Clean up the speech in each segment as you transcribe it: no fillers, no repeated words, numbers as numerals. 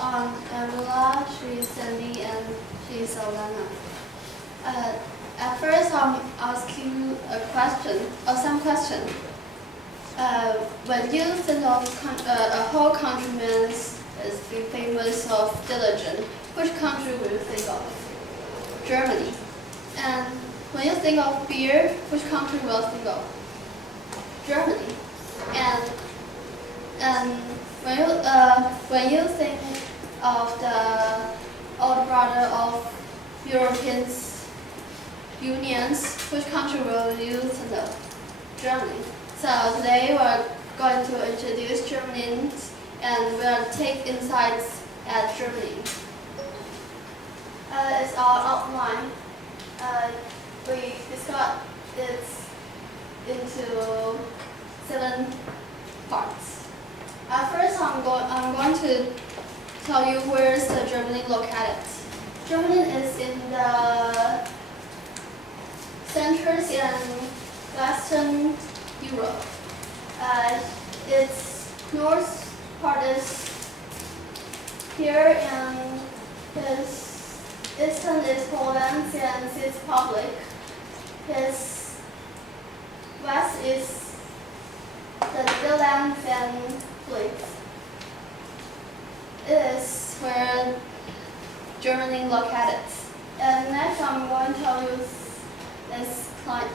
on Angela, she's Sandy, and she's Olana. At first, I'll ask you a question, or some question. When you think of a whole countryman is famous of diligent, which country will you think of? Germany. And when you think of beer, which country will you think of? Germany. And when you think of the older brother of European Unions, which country will you think of? Germany. So today we're going to introduce Germany and we'll take insights at Germany. It's our outline. We discussed it into 7 parts. First, I'm going to tell you where is the Germany located. Germany is in the centers in Western Europe. Its north part is here, and its eastern is Poland and its Republic. Its west is the Netherlands and Greece. It is where Germany located. And next, I'm going to tell you its climate.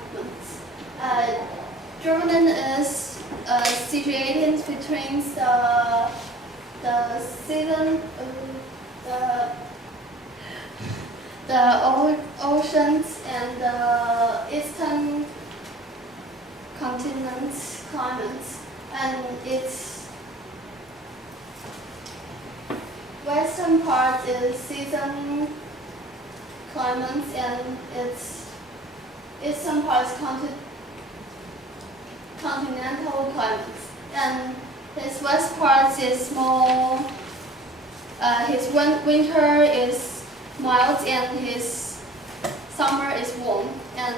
Germany is situated between the season, the oceans and the eastern continent climates, and its western part is season climates, and its eastern part is continental climates, and his west part is small. His winter is mild and his summer is warm, and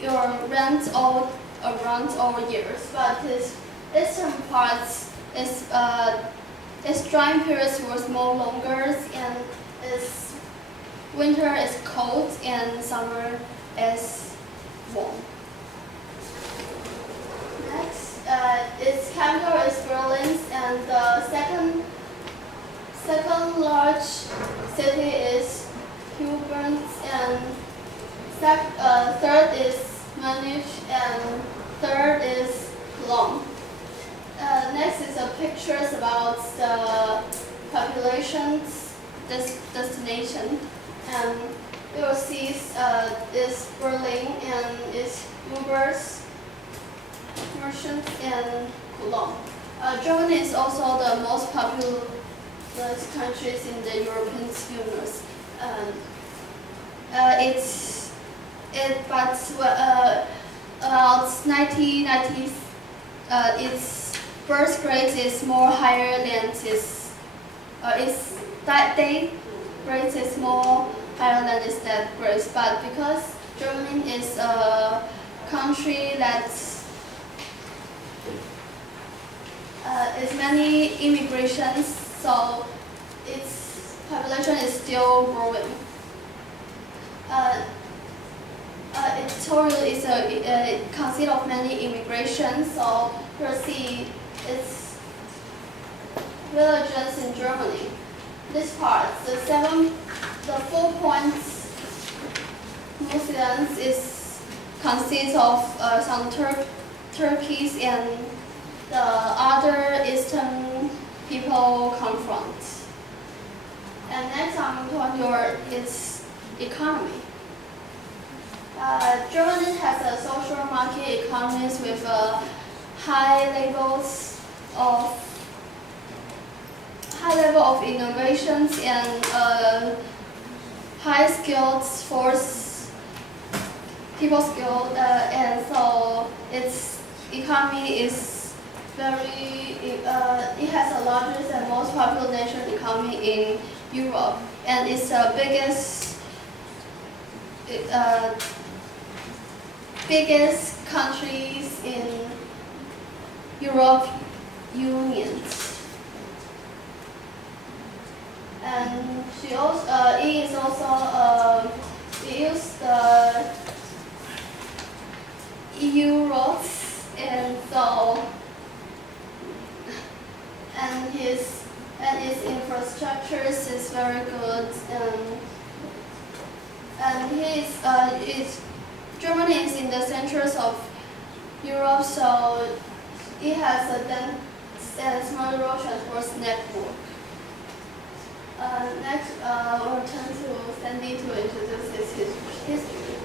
your rains all around all years. But his eastern part is its drying periods was more longer, and its winter is cold and summer is warm. Next, its capital is Berlin, and the second large city is Koblenz, and third is Munich, and third is Cologne. Next is a pictures about the population's destination, and you will see is Berlin and its Ubers, merchants, and Cologne. Germany is also the most populous countries in the European Union. About 1990, its birth rate is more higher than its death rate is more higher than its death rate. But because Germany is a country that is many immigrations, so its population is still growing. It totally is consists of many immigrations, so you'll see its villages in Germany. This part, the 4 points museums consists of some Turkeys and the other Eastern people come from. And next, I'm going to its economy. Germany has a social market economy with high level of innovations and high skilled people skill, and so its economy is it has the largest and most population economy in Europe, and it's the biggest countries in Europe Union. And she also he is also he used the EU roads, and so his infrastructures is very good, and Germany is in the centers of Europe, so it has a dense and smart road transport network. Next, we'll turn to Sandy to introduce his history.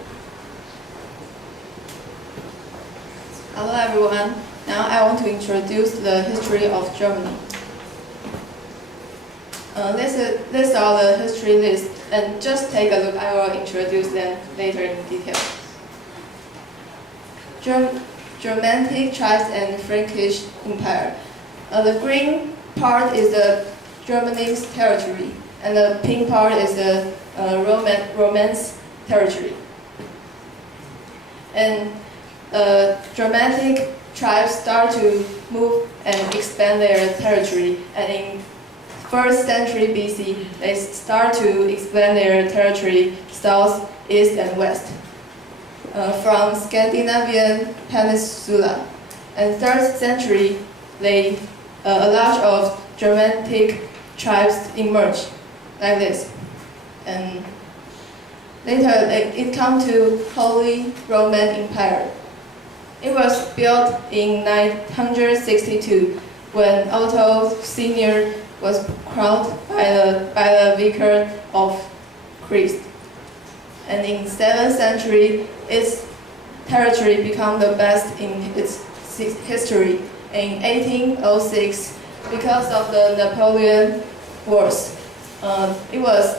Hello everyone. Now I want to introduce the history of Germany. These are the history list, and just take a look. I will introduce them later in detail. Germanic tribes and Frankish Empire. The green part is the Germany's territory, and the pink part is the Romance territory. And Germanic tribes start to move and expand their territory, and in 1st century BC, they start to expand their territory south, east, and west from Scandinavian peninsula. And 3rd century, a lot of Germanic tribes emerge like this. And later, it comes to Holy Roman Empire. It was built in 962 when Otto Sr. was crowned by the Vicar of Christ. And in 7th century, its territory became the best in its history. In 1806, because of the Napoleon Wars, it was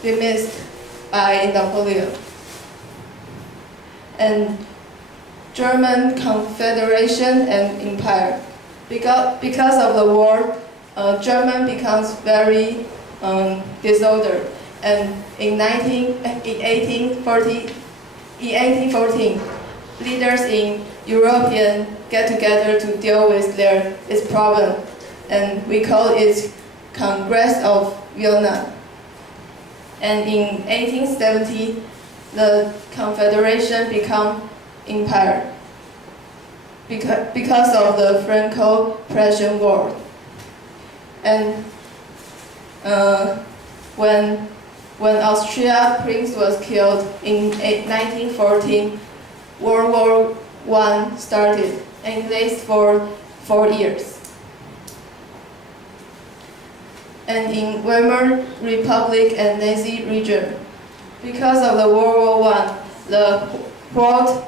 dismissed by Napoleon. And German Confederation and Empire. Because of the war, German becomes very disordered. And in 1814, leaders in Europe get together to deal with its problem, and we call it Congress of Vienna. And in 1870, the Confederation became empire because of the Franco-Prussian War. And when Austria Prince was killed in 1914, World War I started and lasted for 4 years. And in Weimar Republic and Nazi region, because of the World War I, the world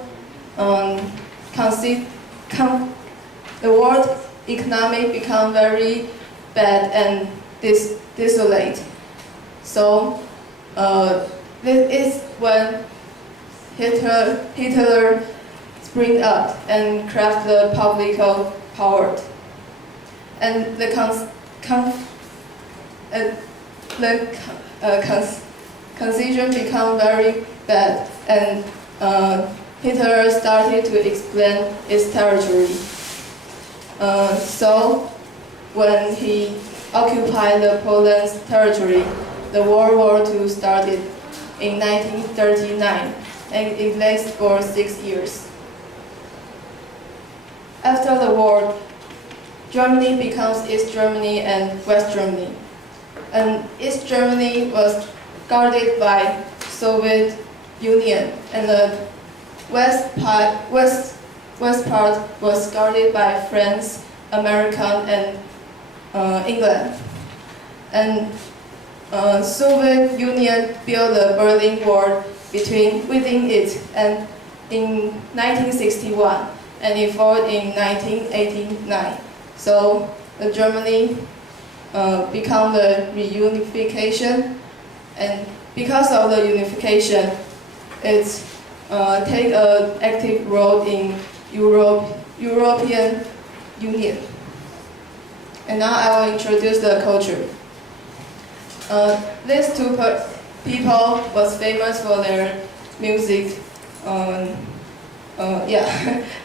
economy became very bad and desolate. So this is when Hitler sprang up and craft the political power. And the constitution became very bad, and Hitler started to expand its territory. So when he occupied the Poland's territory, the World War II started in 1939, and it lasted for 6 years. After the war, Germany becomes East Germany and West Germany. And East Germany was guarded by Soviet Union, and the west part was guarded by France, America, and England. And Soviet Union built the Berlin Wall within it, and in 1961, and it fell in 1989. So the Germany become the reunification, and because of the unification, it's take an active role in European Union. And now I will introduce the culture. These two people was famous for their music.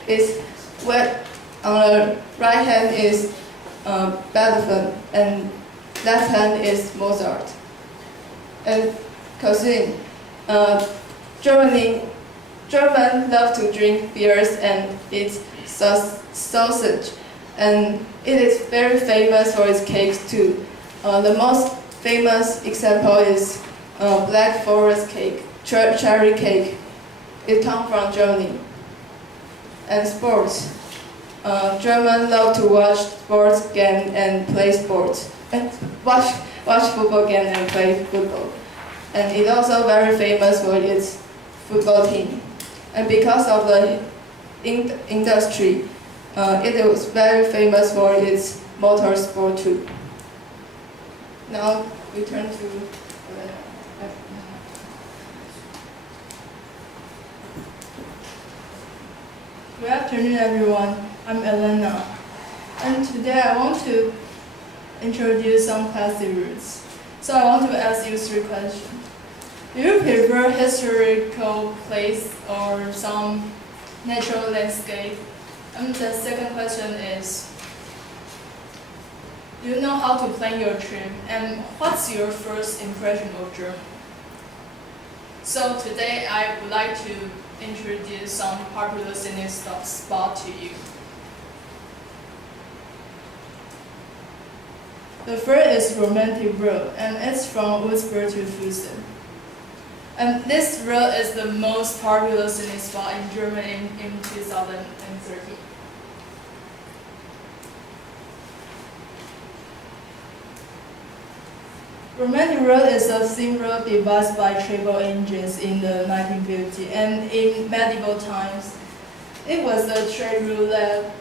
It's what on the right hand is Beethoven, and left hand is Mozart. And cuisine. German love to drink beers and eat sausage, and it is very famous for its cakes too. The most famous example is Black Forest cake, cherry cake. It comes from Germany. And sports. Germans love to watch sports game and play sports, and watch football game and play football. And it's also very famous for its football team. And because of the industry, it was very famous for its motorsport too. Now we turn to Good afternoon, everyone. I'm Elena, and today I want to introduce some classic roots. So I want to ask you 3 questions. Do you prefer historical place or some natural landscape? And the second question is, do you know how to plan your trip? And what's your first impression of Germany? So today I would like to introduce some popular scenic spots to you. The first is Romantic Road, and it's from Würzburg to Fussen. And this road is the most popular scenic spot in Germany in 2013. Romantic Road is a thin road devised by travel engines in the 1950s, and in medieval times, it was a trade route that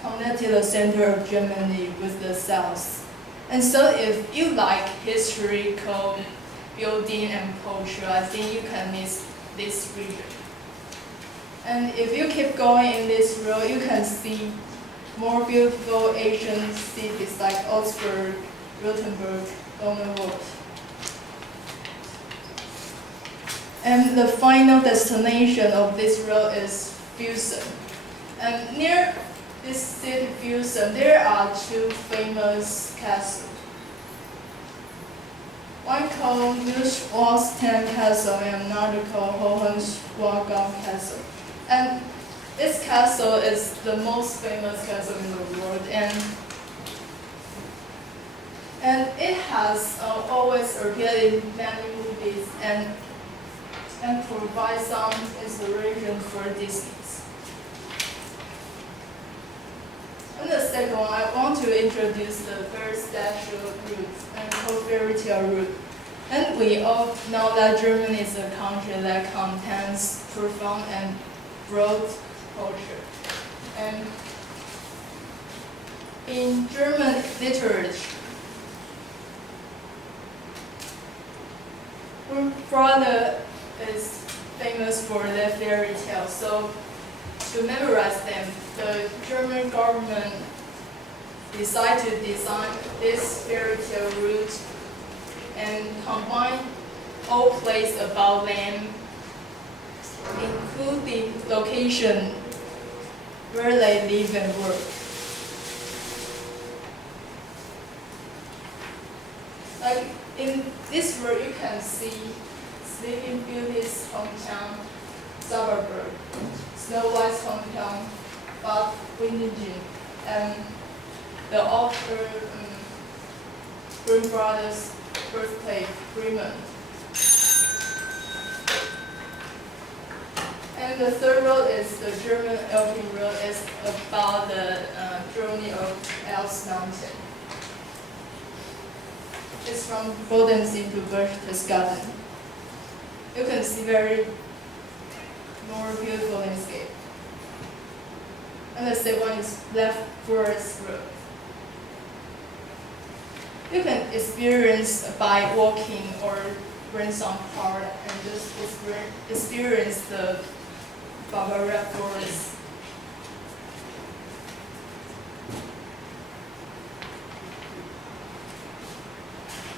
connected the center of Germany with the south. And so if you like historical building and culture, I think you can miss this region. And if you keep going in this road, you can see more beautiful Asian cities like Augsburg, Rothenburg, Donauwörth. And the final destination of this road is Fussen. And near this city, Fussen, there are 2 famous castles. One called Neuschwanstein Castle and another called Hohenschwangau Castle. And this castle is the most famous castle in the world, and it has always appeared in many movies and provides some inspiration for Disney. And the second one, I want to introduce the third statue route and called fairy tale route. And we all know that Germany is a country that contains profound and broad culture. And in German literature, brother is famous for their fairy tales. So to memorize them, the German government decided to design this fairy tale route and combine all places about them, including location where they live and work. Like in this road, you can see Sleeping Beauty's hometown, Zauberberg, Snow White's hometown, Bad Windingen, and the author Grimm brothers' birthplace, Bremen. And the third road is the German Alpine Road. It's about the journey of Alps Mountain. It's from Bodensee to Berchtesgaden. You can see very more beautiful landscape. And the second one is Black Forest Road. You can experience by walking or rent some car and just experience the Bavaria forest.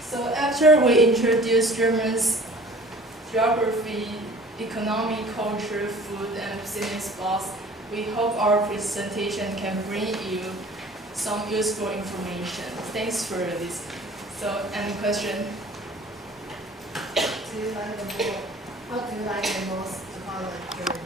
So after we introduce German's geography, economy, culture, food, and scenic spots, we hope our presentation can bring you some useful information. Thanks for listening. So, any question? Do you like the more? How do you like the most to follow the